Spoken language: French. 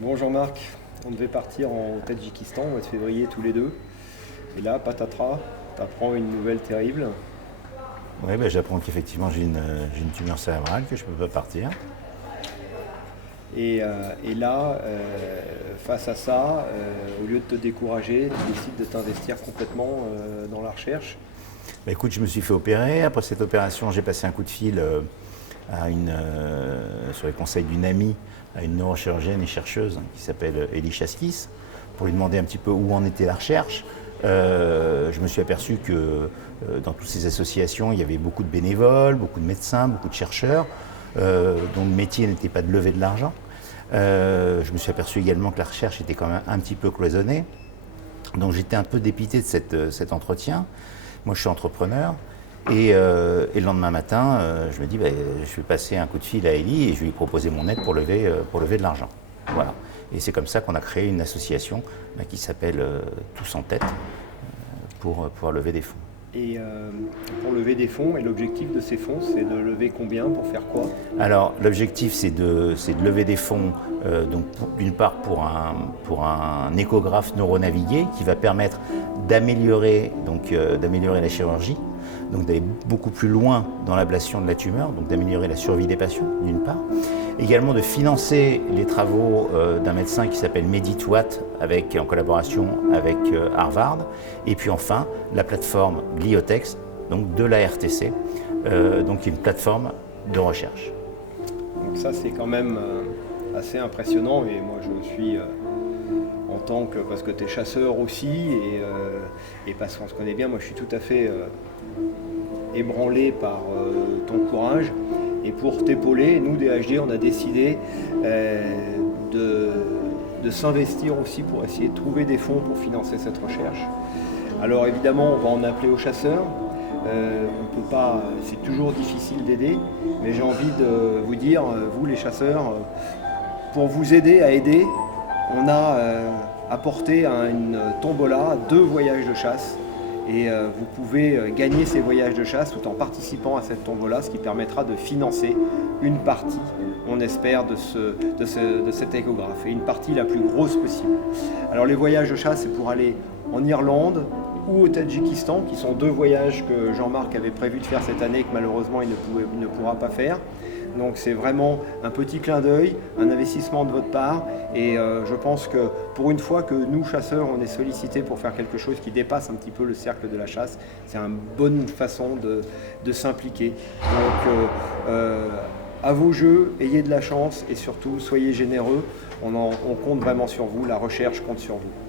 Bon Jean-Marc, on devait partir au Tadjikistan au mois de février tous les deux. Et là, patatras, t'apprends une nouvelle terrible. Oui, ben, j'apprends qu'effectivement j'ai une tumeur cérébrale, que je ne peux pas partir. Et là, face à ça, au lieu de te décourager, tu décides de t'investir complètement dans la recherche. Ben, écoute, je me suis fait opérer. Après cette opération, j'ai passé un coup de fil sur les conseils d'une amie à une neurochirurgienne et chercheuse qui s'appelle Elie Chaskis pour lui demander un petit peu où en était la recherche. Je me suis aperçu que dans toutes ces associations, il y avait beaucoup de bénévoles, beaucoup de médecins, beaucoup de chercheurs, dont le métier n'était pas de lever de l'argent. Je me suis aperçu également que la recherche était quand même un petit peu cloisonnée. Donc j'étais un peu dépité de cet entretien. Moi, je suis entrepreneur. Et le lendemain matin, je me dis, je vais passer un coup de fil à Elie et je vais lui proposer mon aide pour lever de l'argent. Voilà. Et c'est comme ça qu'on a créé une association qui s'appelle Tous en tête pour pouvoir lever des fonds. Et pour lever des fonds, et l'objectif de ces fonds, c'est de lever combien pour faire quoi? Alors l'objectif c'est de lever des fonds donc d'une part pour un échographe neuronavigué qui va permettre d'améliorer la chirurgie, donc d'aller beaucoup plus loin dans l'ablation de la tumeur, donc d'améliorer la survie des patients d'une part. Également de financer les travaux d'un médecin qui s'appelle Meditwatt en collaboration avec Harvard. Et puis enfin la plateforme Gliotex, donc de la RTC, donc qui est une plateforme de recherche. Donc ça, c'est quand même assez impressionnant. Et moi, je suis parce que tu es chasseur aussi, et parce qu'on se connaît bien, moi je suis tout à fait ébranlé par ton courage. Et pour t'épauler, nous, DHD, on a décidé de s'investir aussi pour essayer de trouver des fonds pour financer cette recherche. Alors évidemment, on va en appeler aux chasseurs. On peut pas, c'est toujours difficile d'aider, mais j'ai envie de vous dire, vous les chasseurs, pour vous aider à aider, on a apporté à une tombola 2 voyages de chasse. Et vous pouvez gagner ces voyages de chasse tout en participant à cette tombola, ce qui permettra de financer une partie, on espère, de cet échographe, et une partie la plus grosse possible. Alors les voyages de chasse, c'est pour aller en Irlande ou au Tadjikistan, qui sont 2 voyages que Jean-Marc avait prévu de faire cette année, que malheureusement il ne pourra pas faire. Donc c'est vraiment un petit clin d'œil, un investissement de votre part, et je pense que pour une fois que nous, chasseurs, on est sollicités pour faire quelque chose qui dépasse un petit peu le cercle de la chasse, c'est une bonne façon de s'impliquer. Donc à vos jeux, ayez de la chance et surtout soyez généreux, on compte vraiment sur vous, la recherche compte sur vous.